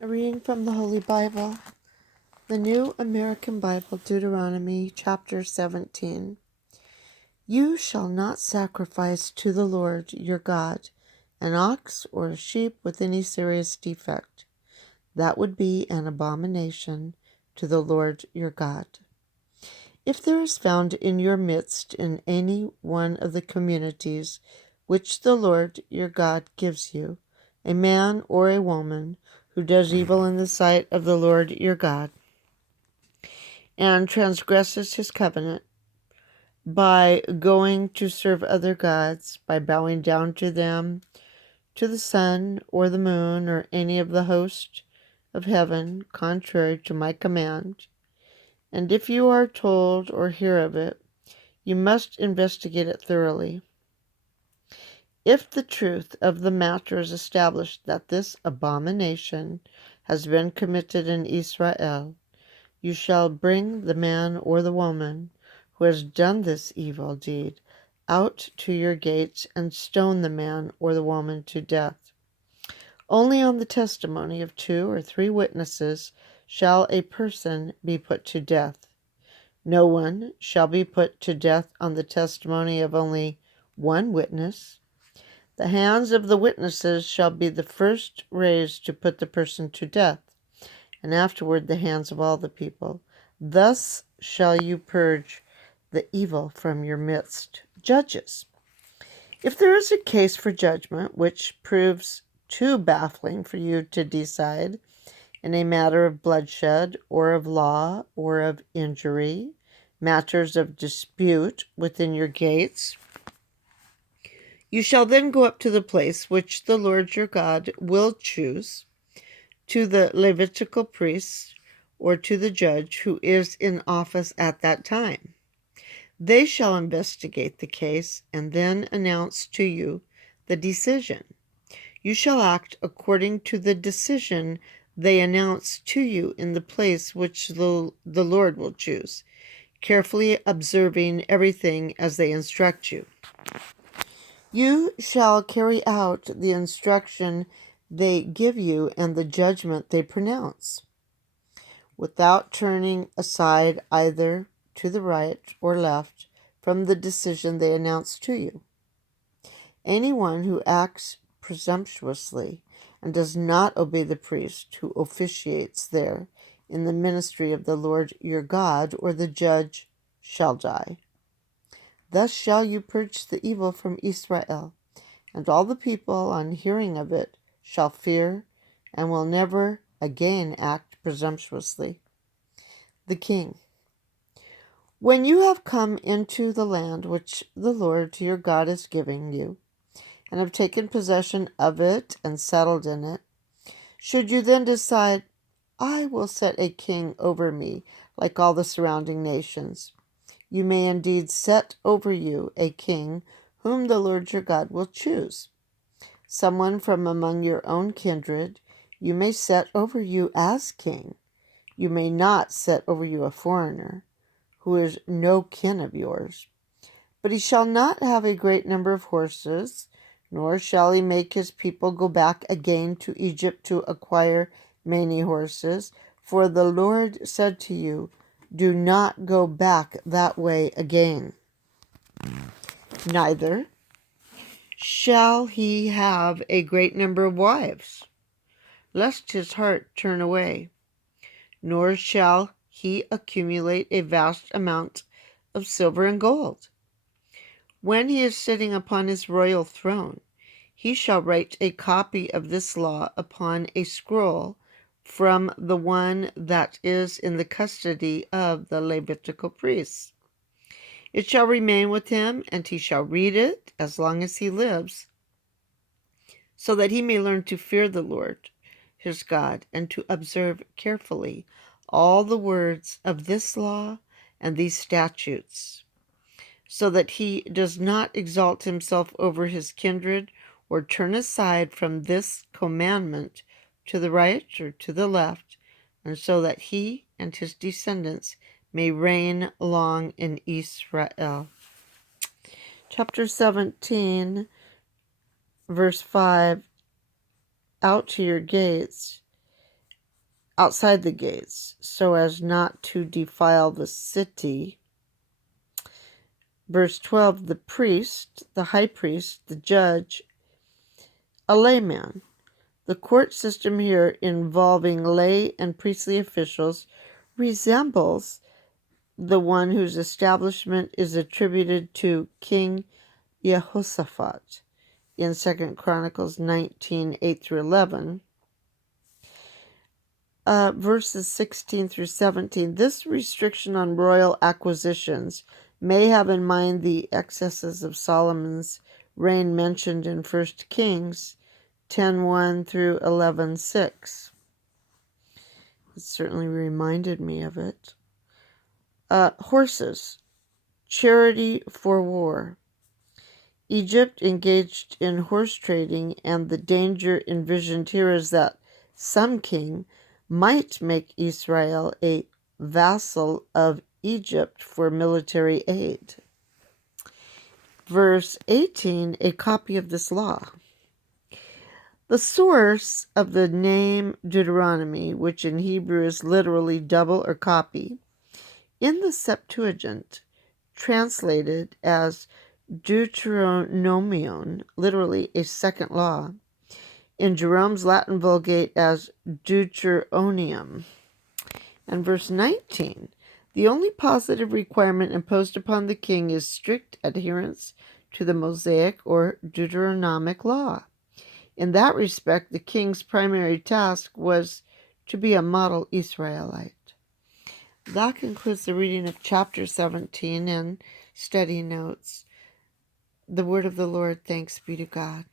A reading from the Holy Bible, the New American Bible, Deuteronomy chapter 17. You shall not sacrifice to the Lord your God an ox or a sheep with any serious defect. That would be an abomination to the Lord your God. If there is found in your midst in any one of the communities which the Lord your God gives you, a man or a woman who does evil in the sight of the Lord your God, and transgresses his covenant by going to serve other gods, by bowing down to them, to the sun or the moon or any of the host of heaven, contrary to my command, and if you are told or hear of it, you must investigate it thoroughly. If the truth of the matter is established that this abomination has been committed in Israel, you shall bring the man or the woman who has done this evil deed out to your gates and stone the man or the woman to death. Only on the testimony of 2 or 3 witnesses shall a person be put to death. No one shall be put to death on the testimony of only 1 witness. The hands of the witnesses shall be the first raised to put the person to death, and afterward the hands of all the people. Thus shall you purge the evil from your midst. Judges. If there is a case for judgment which proves too baffling for you to decide, in a matter of bloodshed or of law or of injury, matters of dispute within your gates, you shall then go up to the place which the Lord your God will choose, to the Levitical priest or to the judge who is in office at that time. They shall investigate the case and then announce to you the decision. You shall act according to the decision they announce to you in the place which the Lord will choose, carefully observing everything as they instruct you. You shall carry out the instruction they give you and the judgment they pronounce, without turning aside either to the right or left from the decision they announce to you. Anyone who acts presumptuously and does not obey the priest who officiates there in the ministry of the Lord your God or the judge shall die. Thus shall you purge the evil from Israel, and all the people on hearing of it shall fear and will never again act presumptuously. The king. When you have come into the land which the Lord your God is giving you, and have taken possession of it and settled in it, should you then decide, I will set a king over me like all the surrounding nations, you may indeed set over you a king whom the Lord your God will choose. Someone from among your own kindred you may set over you as king. You may not set over you a foreigner, who is no kin of yours. But he shall not have a great number of horses, nor shall he make his people go back again to Egypt to acquire many horses. For the Lord said to you, do not go back that way again. Neither shall he have a great number of wives, lest his heart turn away, nor shall he accumulate a vast amount of silver and gold. When he is sitting upon his royal throne, he shall write a copy of this law upon a scroll from the one that is in the custody of the Levitical priests. It shall remain with him, and he shall read it as long as he lives, so that he may learn to fear the Lord his God, and to observe carefully all the words of this law and these statutes, so that he does not exalt himself over his kindred or turn aside from this commandment to the right or to the left, and so that he and his descendants may reign long in Israel. Chapter 17, verse 5, out to your gates, outside the gates, so as not to defile the city. Verse 12, the priest, the high priest, the judge, a layman. The court system here involving lay and priestly officials resembles the one whose establishment is attributed to King Jehoshaphat in 2 Chronicles 19, 8 through 11. Verses 16 through 17. This restriction on royal acquisitions may have in mind the excesses of Solomon's reign mentioned in 1 Kings 10:1 through 11:6. It certainly reminded me of it. Horses, charity for war. Egypt engaged in horse trading, and the danger envisioned here is that some king might make Israel a vassal of Egypt for military aid. Verse 18, a copy of this law. The source of the name Deuteronomy, which in Hebrew is literally double or copy, in the Septuagint, translated as Deuteronomion, literally a second law, in Jerome's Latin Vulgate as Deuteronium. And verse 19, the only positive requirement imposed upon the king is strict adherence to the Mosaic or Deuteronomic law. In that respect, the king's primary task was to be a model Israelite. That concludes the reading of chapter 17 and study notes. The word of the Lord, thanks be to God.